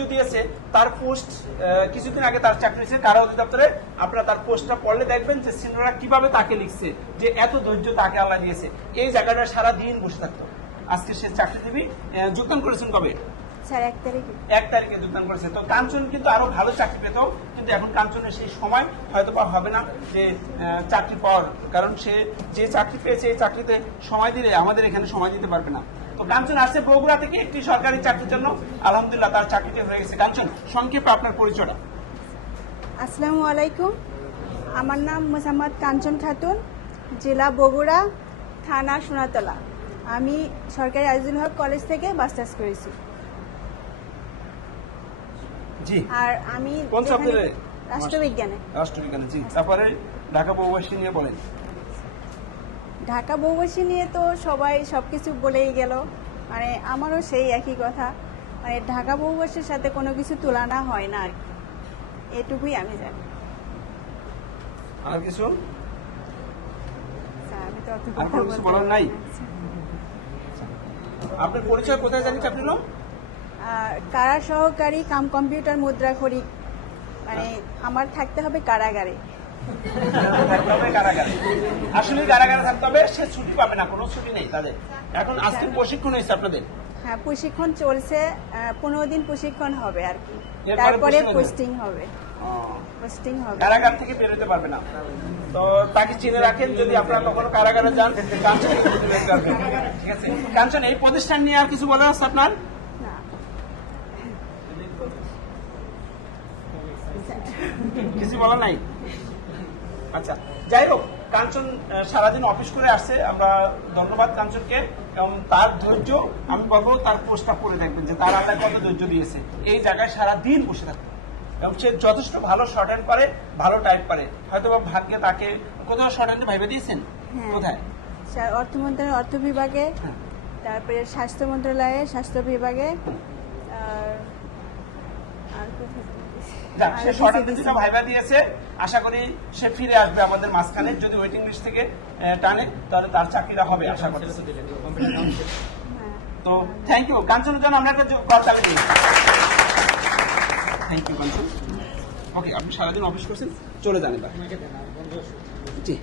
ধৈর্য দিয়েছে তার পোস্ট কিছুদিন আগে তার চাকরি ছিল কারা অধিদপ্তরে? আপনারা তার পোস্টটা পড়লে দেখবেন যে সিনিয়ররা কীভাবে তাকে লিখছে যে এত ধৈর্য তাকে আল্লাহ দিয়েছে। এই জায়গাটা সারা দিন বসে থাকতো। আজকে সে চাকরিজীবী যোগদান করেছেন কবে? স্যার এক তারিখে। এক তারিখে যোগদান করেছে। তো কাঞ্চন কিন্তু আরও ভালো চাকরি পেত কিন্তু এখন কাঞ্চনের সেই সময় হয়তো বা হবে না যে চাকরি পাওয়ার। কারণ সে যে চাকরি পেয়েছে এই চাকরিতে সময় দিলে আমাদের এখানে সময় দিতে পারবে না। তো কাঞ্চন আসছে বগুড়া থেকে একটি সরকারি চাকরির জন্য। আলহামদুলিল্লাহ তার চাকরিটা হয়ে গেছে। কাঞ্চন সংক্ষেপে আপনার পরিচয়টা। আসসালামু আলাইকুম। আমার নাম মোসাম্মদ কাঞ্চন খাতুন জেলা বগুড়া থানা সোনাতলা। আমি সরকারি আজিজুল হক কলেজ থেকে মাস্টার্স করেছি। জি। আর আমি কোন সাবজেক্টে? রাষ্ট্রবিজ্ঞানে। রাষ্ট্রবিজ্ঞানে জি। তারপরে ঢাকা বহুবাসী নিয়ে বলেন ঢাকা বহুবাসী নিয়ে তো সবাই সব কিছু বলেই গেল। মানে আমারও সেই একই কথা। মানে ঢাকা বহুবাসীর সাথে কোনো কিছু তুলনা হয় না আর কি। এটুকুই আমি জানি। আর কিছু? আমি তো অত কথা বলতে নাই? আপনার পরিচয় কোথায় কারা সহকারী কাম কম্পিউটার মুদ্রা খড়ি মানে আমার থাকতে হবে কারাগারে। কারাগারে আসলে কারাগারে থাকতে হবে সে ছুটি পাবে না কোনো ছুটি নেই তাদের। এখন আজকে প্রশিক্ষণ হয়েছে আপনাদের? হ্যাঁ প্রশিক্ষণ চলছে পনেরো দিন প্রশিক্ষণ হবে আর কি। তারপরে পোস্টিং হবে। পোস্টিং হবে। কারাগার থেকে বেরোতে পারবে না। তো তাকে চিনে রাখেন যদি আপনারা কখনো কারাগারে যান কাঞ্চন ঠিক আছে? কাঞ্চন এই প্রতিষ্ঠান নিয়ে আর কিছু বলার আছে আপনার? কিছু বলার নাই? আচ্ছা যাই হোক কাঞ্চন সারাদিন অফিস করে আসছে আমরা ধন্যবাদ কাঞ্চনকে এবং তার ধৈর্য আমি বলব তার পোস্টটা পড়ে দেখবেন যে তার আল্লাহ কত ধৈর্য দিয়েছে। এই জায়গায় সারা দিন বসে থাকতো এবং সে যথেষ্ট ভালো শর্ট হ্যান্ড পারে ভালো টাইপ পারে। হয়তো বা ভাগ্যে তাকে কোথাও শর্ট হ্যান্ডে ভাইবে দিয়েছেন? হ্যাঁ। কোথায়? অর্থ মন্ত্রণালয়ের অর্থ বিভাগে হ্যাঁ। তারপরে স্বাস্থ্য মন্ত্রণালয়ের স্বাস্থ্য বিভাগে আর আর কোথায় যাক সে শর্ট BCBC ভাইবা দিয়েছে। আশা করি সে ফিরে আসবে আমাদের মাঝখানে। যদি ওয়েটিং লিস্ট থেকে টানে তাহলে তার চাকরিটা হবে আশা হ্যাঁ। তো থ্যাংক ইউ কাঞ্চনের জন্য আমরা একটা চালিয়ে দিই থ্যাংক ইউ কাঞ্চন। ওকে আপনি সারাদিন অফিস করছেন? চলে যান এবার। জি।